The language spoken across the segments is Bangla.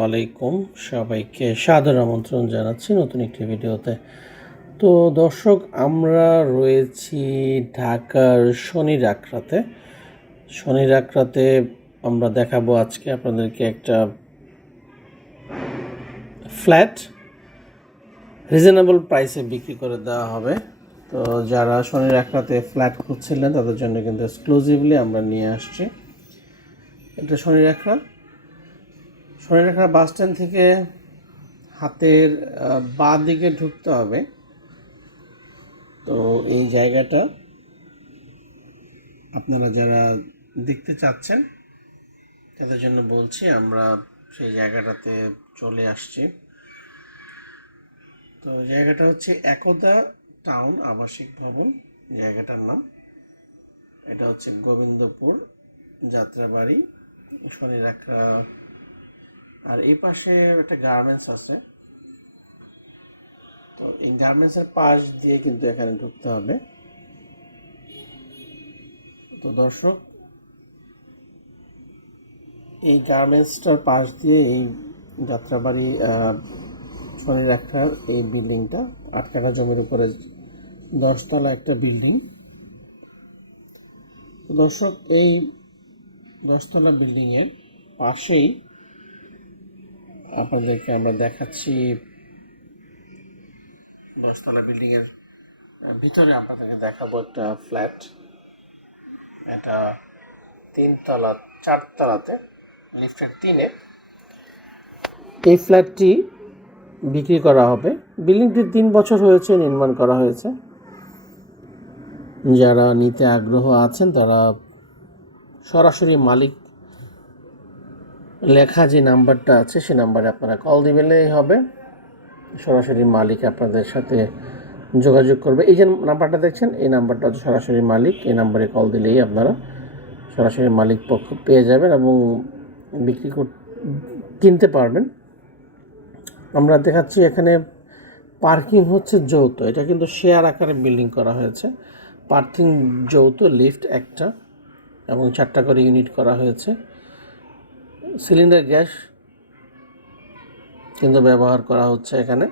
আলাইকুম সবাইকে সাদর আমন্ত্রণ জানাচ্ছি নতুন একটি ভিডিওতে তো দর্শক আমরা রয়েছি ঢাকার শনি রাখরাতে শনি রাখরাতে আমরা দেখাবো আজকে আপনাদেরকে একটা ফ্ল্যাট রিজনেবল প্রাইসে বিক্রি করে দেওয়া হবে তো যারা শনি রাখরাতে ফ্ল্যাট খুঁজছিলেন তাদের জন্য কিন্তু এক্সক্লুসিভলি আমরা নিয়ে আসছি এটা শনি রাখরা সোনারখানা বাস স্ট্যান্ড থেকে হাতের বাঁ দিকে ঢুকতে হবে তো এই জায়গাটা আপনারা যারা দেখতে চাচ্ছেন তাদের জন্য বলছি আমরা সেই জায়গাটাতে চলে আসছি তো জায়গাটা হচ্ছে একদা টাউন আবাসিক ভবন জায়গাটার নাম এটা হচ্ছে গোবিন্দপুর যাত্রাবাড়ি শনিরাখরা আর এই পাশে একটা গার্মেন্টস আছে তো এই গার্মেন্টসের পাশ দিয়ে কিন্তু এখানে ঢুকতে হবে তো দর্শক এই গার্মেন্টসটার পাশ দিয়ে এই যাত্রাবাড়ি শনি রাখার এই বিল্ডিংটা আট জমির উপরে দশতলা একটা বিল্ডিং দর্শক এই দশতলা বিল্ডিংয়ের পাশেই আপনাদেরকে আমরা দেখাচ্ছি দশতলা বিল্ডিংয়ের ভিতরে আপনাদেরকে দেখাবো একটা ফ্ল্যাট এটা তিনতলা চারতলাতে লিফটের তিনে এই ফ্ল্যাটটি বিক্রি করা হবে বিল্ডিংটি তিন বছর হয়েছে নির্মাণ করা হয়েছে যারা নিতে আগ্রহ আছেন তারা সরাসরি মালিক লেখা যে নাম্বারটা আছে সে নাম্বারে আপনারা কল দিবেলেই হবে সরাসরি মালিক আপনাদের সাথে যোগাযোগ করবে এই যে নাম্বারটা দেখছেন এই নাম্বারটা হচ্ছে সরাসরি মালিক এই নাম্বারে কল দিলেই আপনারা সরাসরি মালিক পক্ষ পেয়ে যাবেন এবং বিক্রি কিনতে পারবেন আমরা দেখাচ্ছি এখানে পার্কিং হচ্ছে যৌথ এটা কিন্তু শেয়ার আকারে বিল্ডিং করা হয়েছে পার্কিং যৌথ লিফট একটা এবং চারটা করে ইউনিট করা হয়েছে সিলিন্ডার গ্যাস কিন্তু ব্যবহার করা হচ্ছে এখানে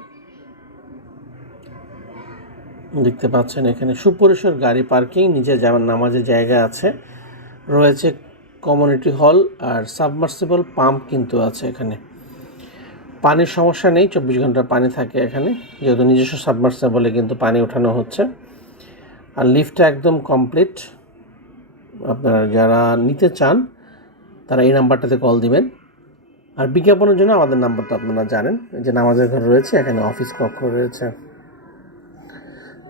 দেখতে পাচ্ছেন এখানে সুপরিসর গাড়ি পার্কিং নিচে যেমন নামাজের জায়গা আছে রয়েছে কমিউনিটি হল আর সাবমার্সিবল পাম্প কিন্তু আছে এখানে পানির সমস্যা নেই চব্বিশ ঘন্টা পানি থাকে এখানে যেহেতু নিজস্ব সাবমার্সিবলে কিন্তু পানি ওঠানো হচ্ছে আর লিফটটা একদম কমপ্লিট আপনারা যারা নিতে চান তারা এই নাম্বারটাতে কল দিবেন আর বিজ্ঞাপনের জন্য আমাদের নাম্বার তো আপনারা জানেন যে নামাজের ঘর রয়েছে এখানে অফিস কক্ষ রয়েছে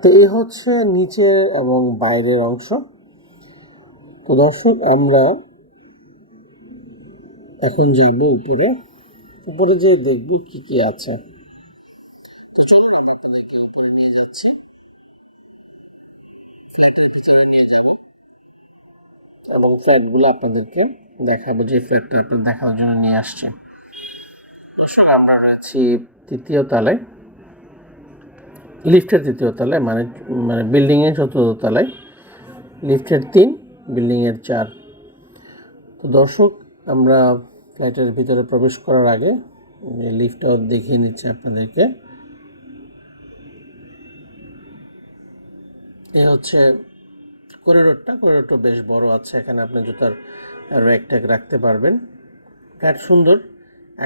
তো এই হচ্ছে নিচের এবং বাইরের অংশ তো দর্শক আমরা এখন যাব উপরে উপরে যেয়ে দেখব কি কি আছে তো চলুন আমরা আপনাদেরকে উপরে নিয়ে যাচ্ছি ফ্ল্যাটের ভিতরে নিয়ে যাব এবং ফ্ল্যাটগুলো আপনাদেরকে দেখাবো যে ফ্ল্যাটটা আপনার দেখানোর জন্য নিয়ে আসছি দর্শক আমরা রয়েছি তৃতীয় তালায় লিফটের তৃতীয় তলায় মানে মানে বিল্ডিংয়ের চতুর্থ তলায় লিফটের তিন বিল্ডিংয়ের চার তো দর্শক আমরা ফ্ল্যাটের ভিতরে প্রবেশ করার আগে যে লিফটটাও দেখিয়ে নিচ্ছে আপনাদেরকে এ হচ্ছে করিডোরটা করিডোরটা বেশ বড় আছে এখানে আপনি জুতার র্যাক ট্যাক রাখতে পারবেন ফ্ল্যাট সুন্দর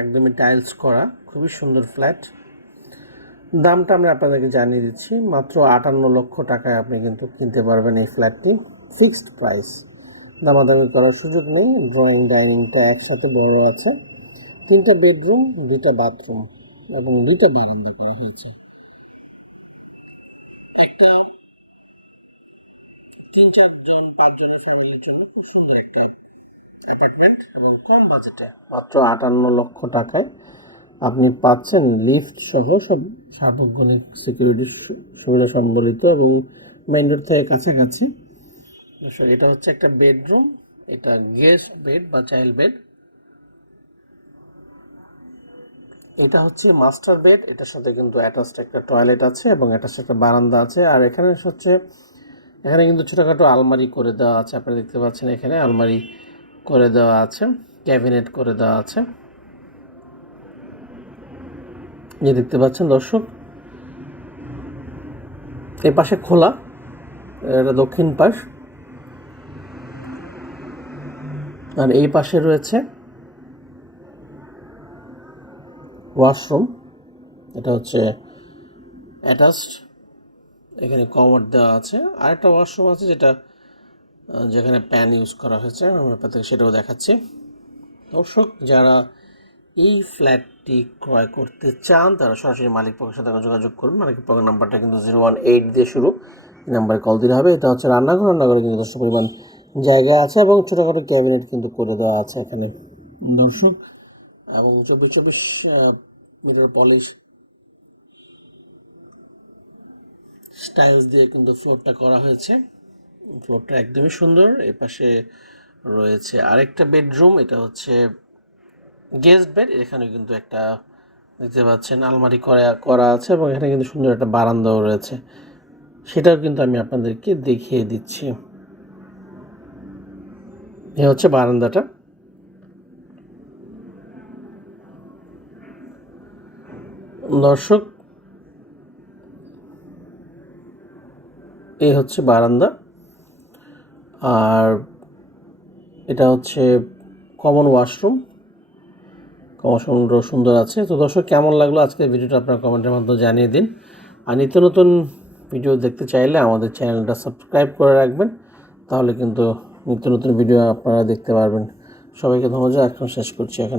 একদমই টাইলস করা খুবই সুন্দর ফ্ল্যাট দামটা আমরা আপনাদেরকে জানিয়ে দিচ্ছি মাত্র আটান্ন লক্ষ টাকায় আপনি কিন্তু কিনতে পারবেন এই ফ্ল্যাটটি ফিক্সড প্রাইস দামাদামি করার সুযোগ নেই ড্রয়িং ডাইনিংটা একসাথে বড় আছে তিনটা বেডরুম দুইটা বাথরুম এবং দুইটা বারান্দা করা হয়েছে একটা তিন চারজন পাঁচজনের ফ্যামিলির জন্য খুব সুন্দর একটা অ্যাপার্টমেন্ট এবং কম বাজেটে মাত্র আটান্ন লক্ষ টাকায় আপনি পাচ্ছেন লিফট সহ সব সার্বক্ষণিক সিকিউরিটির সুবিধা সম্বলিত এবং মেইন রোড থেকে কাছাকাছি দর্শক এটা হচ্ছে একটা বেডরুম এটা গেস্ট বেড বা চাইল্ড বেড এটা হচ্ছে মাস্টার বেড এটার সাথে কিন্তু অ্যাটাচড একটা টয়লেট আছে এবং অ্যাটাচড একটা বারান্দা আছে আর এখানে হচ্ছে এখানে কিন্তু ছোটোখাটো আলমারি করে দেওয়া আছে আপনারা দেখতে পাচ্ছেন এখানে আলমারি করে দেওয়া আছে ক্যাবিনেট করে দেওয়া আছে যে দেখতে পাচ্ছেন দর্শক এ পাশে খোলা এটা দক্ষিণ পাশ আর এই পাশে রয়েছে ওয়াশরুম এটা হচ্ছে অ্যাটাচড এখানে কমার দেওয়া আছে আরেকটা ওয়াশরুম আছে যেটা যেখানে প্যান ইউজ করা হয়েছে আমি আপনাদেরকে সেটাও দেখাচ্ছি দর্শক যারা এই ফ্ল্যাটটি ক্রয় করতে চান তারা সরাসরি মালিক পক্ষের সাথে যোগাযোগ করুন মালিক পক্ষের নাম্বারটা কিন্তু জিরো ওয়ান এইট দিয়ে শুরু এই নাম্বারে কল দিলে হবে এটা হচ্ছে রান্নাঘর রান্নাঘরে কিন্তু যথেষ্ট পরিমাণ জায়গা আছে এবং ছোটোখাটো ক্যাবিনেট কিন্তু করে দেওয়া আছে এখানে দর্শক এবং চব্বিশ চব্বিশ মিটার পলিশ স্টাইলস দিয়ে কিন্তু ফ্লোরটা করা হয়েছে ফ্লোরটা একদমই সুন্দর এপাশে রয়েছে আরেকটা বেডরুম এটা হচ্ছে গেস্ট বেড এখানে কিন্তু একটা দেখতে পাচ্ছেন আলমারি করে করা আছে এবং এখানে কিন্তু সুন্দর একটা বারান্দাও রয়েছে সেটাও কিন্তু আমি আপনাদেরকে দেখিয়ে দিচ্ছি এ হচ্ছে বারান্দাটা দর্শক এই হচ্ছে বারান্দা আর এটা হচ্ছে কমন ওয়াশরুম কমন সুন্দর আছে তো দর্শক কেমন লাগলো আজকের ভিডিওটা আপনার কমেন্টের মাধ্যমে জানিয়ে দিন আর নিত্য নতুন ভিডিও দেখতে চাইলে আমাদের চ্যানেলটা সাবস্ক্রাইব করে রাখবেন তাহলে কিন্তু নিত্য নতুন ভিডিও আপনারা দেখতে পারবেন সবাইকে ধন্যবাদ এখন শেষ করছি এখন